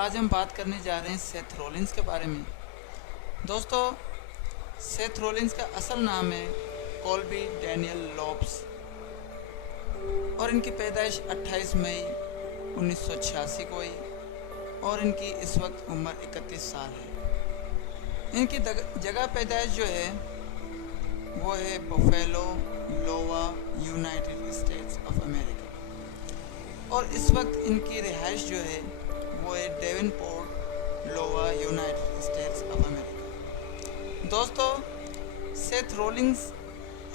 आज हम बात करने जा रहे हैं सेथ रॉलिंस के बारे में। दोस्तों, सेथ रॉलिंस का असल नाम है कॉल्बी डैनियल लॉब्स और इनकी पैदाइश 28 मई 1986 को हुई और इनकी इस वक्त उम्र 31 साल है। इनकी जगह पैदाइश जो है वो है Buffalo, Iowa, United States of America और इस वक्त इनकी रिहाइश जो है वो है Davenport, Iowa, United States of America. दोस्तों, सेथ रॉलिंस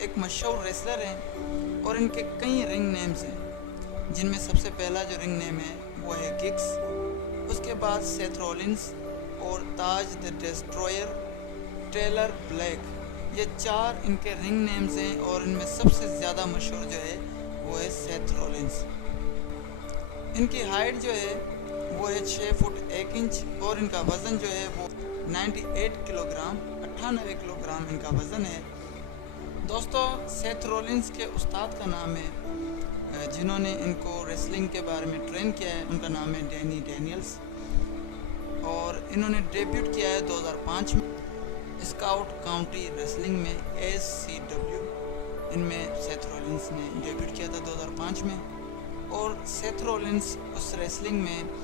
एक मशहूर रेसलर हैं और इनके कई रिंग नेम्स हैं, जिनमें सबसे पहला जो रिंग नेम है वो है गिग्स, उसके बाद सेथ रॉलिंस और ताज द डिस्ट्रॉयर, टेलर ब्लैक, ये चार इनके रिंग नेम्स हैं और इनमें सबसे ज़्यादा मशहूर जो है वो है सेथ रॉलिंस। इनकी हाइट जो है वो है 6 फुट 1 इंच और इनका वज़न जो है वो 98 किलोग्राम, 98 किलोग्राम इनका वज़न है। दोस्तों, सेथ रॉलिंस के उस्ताद का नाम है, जिन्होंने इनको रेसलिंग के बारे में ट्रेन किया है, उनका नाम है डैनी डैनियल्स और इन्होंने डेब्यूट किया है 2005 में स्काउट काउंटी रेसलिंग में SCW। इनमें सेथ रॉलिंस ने डेब्यूट किया था 2005 में और सेथ रॉलिंस उस रेसलिंग में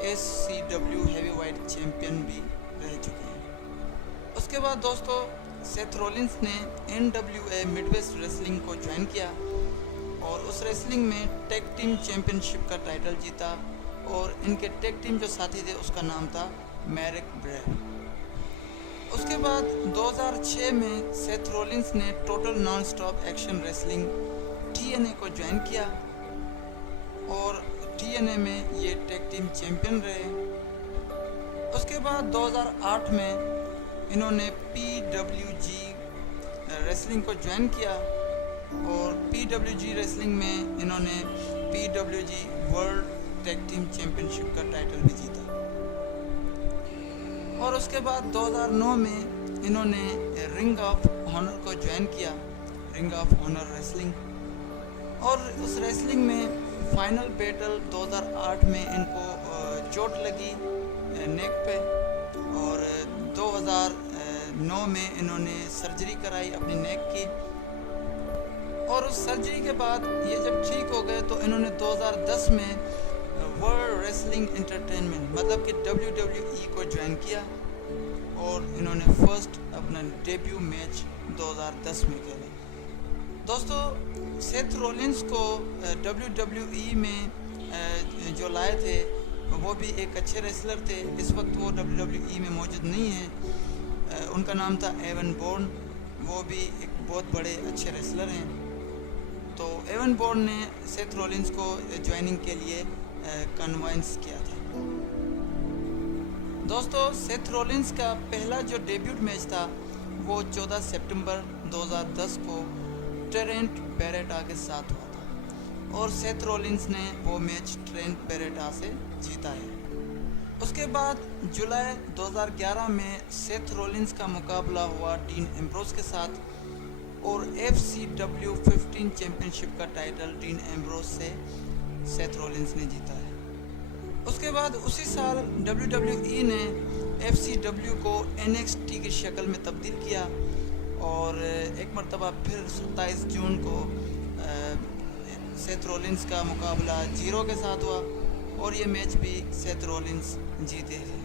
SCW हैवीवेट चैम्पियन भी रह चुके हैं। उसके बाद दोस्तों, सेथ रॉलिंस ने NWA मिडवेस्ट रेसलिंग को ज्वाइन किया और उस रेसलिंग में टैग टीम चैम्पियनशिप का टाइटल जीता और इनके टैग टीम जो साथी थे उसका नाम था मैरिक ब्रेव। उसके बाद 2006 में सेथ रॉलिंस ने total non stop action wrestling TNA को ज्वाइन किया और TNA में ये टैग टीम चैम्पियन रहे। उसके बाद 2008 में इन्होंने PWG रेसलिंग को ज्वाइन किया और PWG रेसलिंग में इन्होंने PWG world tag team championship का टाइटल भी जीता और उसके बाद 2009 में इन्होंने रिंग ऑफ ऑनर को ज्वाइन किया, रिंग ऑफ ऑनर रेसलिंग, और उस रेसलिंग में फाइनल बैटल 2008 में इनको चोट लगी नेक पे और 2009 में इन्होंने सर्जरी कराई अपनी नेक की और उस सर्जरी के बाद ये जब ठीक हो गए तो इन्होंने 2010 में वर्ल्ड रेसलिंग एंटरटेनमेंट मतलब कि WWE को ज्वाइन किया और इन्होंने फर्स्ट अपना डेब्यू मैच 2010 में खेला। दोस्तों, सेथ रॉलिंस को WWE में जो लाए थे वो भी एक अच्छे रेसलर थे। इस वक्त वो WWE में मौजूद नहीं है। उनका नाम था एवन बोर्न, वो भी एक बहुत बड़े अच्छे रेसलर हैं। तो एवन बोर्न ने सेथ रॉलिंस को ज्वाइनिंग के लिए कन्विंस किया था। दोस्तों, सेथ रॉलिंस का पहला जो डेब्यूट मैच था वो 14 सितंबर 2010 को ट्रेंट बैरेटा के साथ हुआ था और सेथ रॉलिंस ने वो मैच ट्रेंट बैरेटा से जीता है। उसके बाद जुलाई 2011 में सेथ रॉलिंस का मुकाबला हुआ डीन एम्ब्रोस के साथ और FCW 15 चैम्पियनशिप का टाइटल डीन एम्ब्रोस से सेथ रॉलिंस ने जीता है। उसके बाद उसी साल WWE ने FCW को NXT की शक्ल में तब्दील किया और एक मरतबा फिर 27 जून को सेथ रॉलिंस का मुकाबला जीरो के साथ हुआ और ये मैच भी सेथ रॉलिंस जीते थे।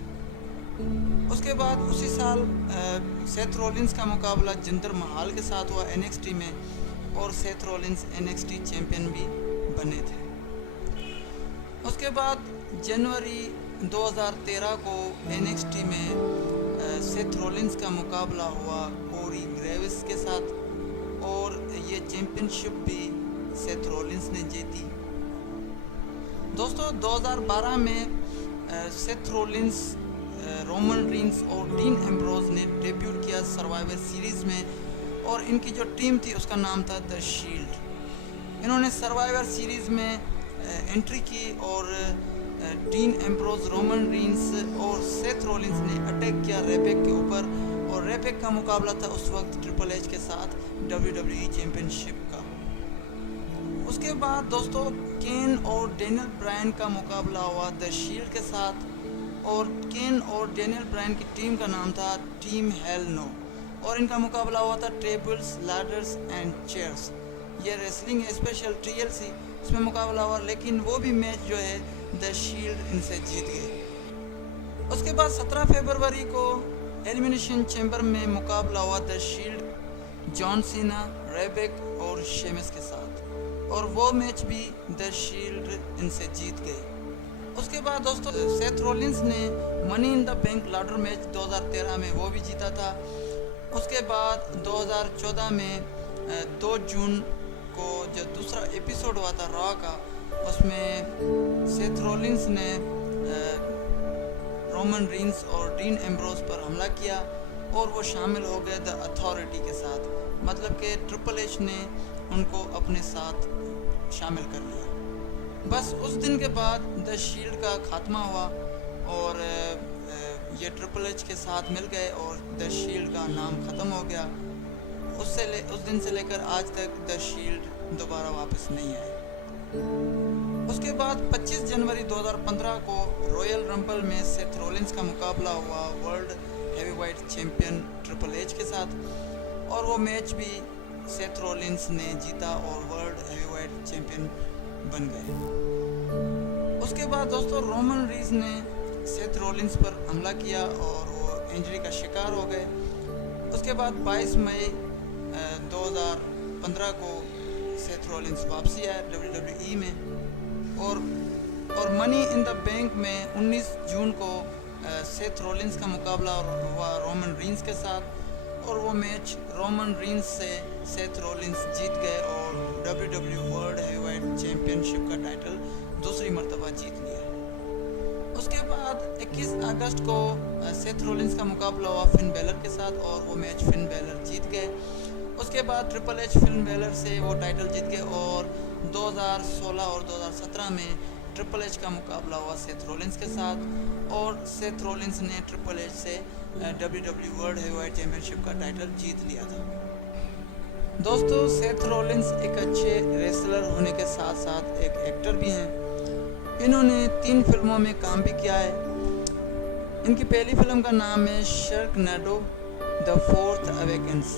उसके बाद उसी साल सेथ रॉलिंस का मुकाबला जिंदर महाल के साथ हुआ NXT में और सेथ रॉलिंस NXT चैम्पियन भी बने थे। उसके बाद जनवरी 2013 को NXT में सेथ रॉलिंस का मुकाबला हुआ कोरी ग्रेविस के साथ और ये चैम्पियनशिप भी सेथ रॉलिंस ने जीती। दोस्तों, 2012 में सेथ रॉलिंस, रोमन रीन्स और डीन एम्ब्रोस ने डेब्यूट किया सर्वाइवर सीरीज़ में और इनकी जो टीम थी उसका नाम था द शील्ड। इन्होंने सर्वाइवर सीरीज़ में एंट्री की और डीन एम्ब्रोस, रोमन रीन्स और सेथ रॉलिंस ने अटैक किया रेबेक के ऊपर और रेबेक का मुकाबला था उस वक्त ट्रिपल एच के साथ WWE चैम्पियनशिप का। उसके बाद दोस्तों केन और डेनियल ब्रायन का मुकाबला हुआ द शील्ड के साथ और केन और डेनियल ब्रायन की टीम का नाम था टीम हेल नो और इनका मुकाबला हुआ था टेबल्स, लैडर्स एंड चेयर्स। ये रेसलिंग है स्पेशल TLC, इसमें मुकाबला हुआ, लेकिन वो भी मैच जो है द शील्ड इनसे जीत गए। उसके बाद 17 फरवरी को एलिमिनेशन चैम्बर में मुकाबला हुआ the shield John Cena, rebec और शेमस के साथ और वो मैच भी द शील्ड इनसे जीत गए। उसके बाद दोस्तों सेथ रॉलिंस ने money in the bank ladder match 2013 में वो भी जीता था। उसके बाद 2014 में 2 जून को जो दूसरा एपिसोड हुआ था रॉ का, उसमें सेथ रॉलिंस ने रोमन रीन्स और डीन एम्ब्रोस पर हमला किया और वो शामिल हो गए द अथॉरिटी के साथ, मतलब कि ट्रिपल एच ने उनको अपने साथ शामिल कर लिया। बस उस दिन के बाद द शील्ड का खात्मा हुआ और ये ट्रिपल एच के साथ मिल गए और द शील्ड का नाम ख़त्म हो गया। उस दिन से लेकर आज तक द शील्ड दोबारा वापस नहीं आए। उसके बाद 25 जनवरी 2015 को रॉयल रंबल में सेथ रॉलिंस का मुकाबला हुआ world heavyweight champion triple H के साथ और वो मैच भी सेथ रॉलिंस ने जीता और वर्ल्ड हेवीवेट चैंपियन बन गए। उसके बाद दोस्तों रोमन रीन्स ने सेथ रॉलिंस पर हमला किया और वो इंजरी का शिकार हो गए। उसके बाद 22 मई 2015 को सेथ रॉलिंस वापसी आया WWE में और मनी इन द बैंक में 19 जून को सेथ रॉलिंस का मुकाबला हुआ रोमन रीन्स के साथ और वो मैच रोमन रीन्स से सेथ रॉलिंस जीत गए और WWE वर्ल्ड हेवीवेट चैंपियनशिप का टाइटल दूसरी मर्तबा जीत लिया। उसके बाद 21 अगस्त को सेथ रॉलिंस का मुकाबला हुआ फिन बेलर के साथ और वो मैच फिन बेलर जीत गए। उसके बाद ट्रिपल एच फिन बेलर से वो टाइटल जीत गए और 2016 और 2017 में ट्रिपल एच का मुकाबला हुआ सेथ रॉलिंस के साथ और सेथ रॉलिंस ने ट्रिपल एच से WWE वर्ल्ड हेवीवेट चैंपियनशिप का टाइटल जीत लिया था। दोस्तों सेथ रॉलिंस एक अच्छे रेसलर होने के साथ साथ एक एक्टर भी हैं। इन्होंने 3 फिल्मों में काम भी किया है। इनकी पहली फिल्म का नाम है शार्कनाडो द फोर्थ अवेकेंस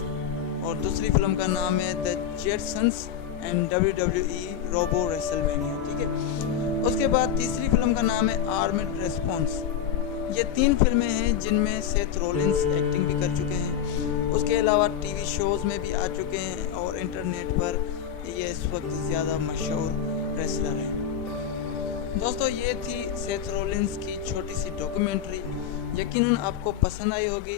और दूसरी फिल्म का नाम है the Jetsons and WWE Robo WrestleMania, ठीक है। उसके बाद तीसरी फिल्म का नाम है आर्मेड रेस्पॉन्स। ये 3 फिल्में हैं जिनमें सेथ रॉलिंस एक्टिंग भी कर चुके हैं। उसके अलावा टीवी शोज़ में भी आ चुके हैं और इंटरनेट पर ये इस वक्त ज़्यादा मशहूर रेसलर हैं। दोस्तों ये थी सेथ रॉलिंस की छोटी सी डॉक्यूमेंट्री, यकीनन आपको पसंद आई होगी।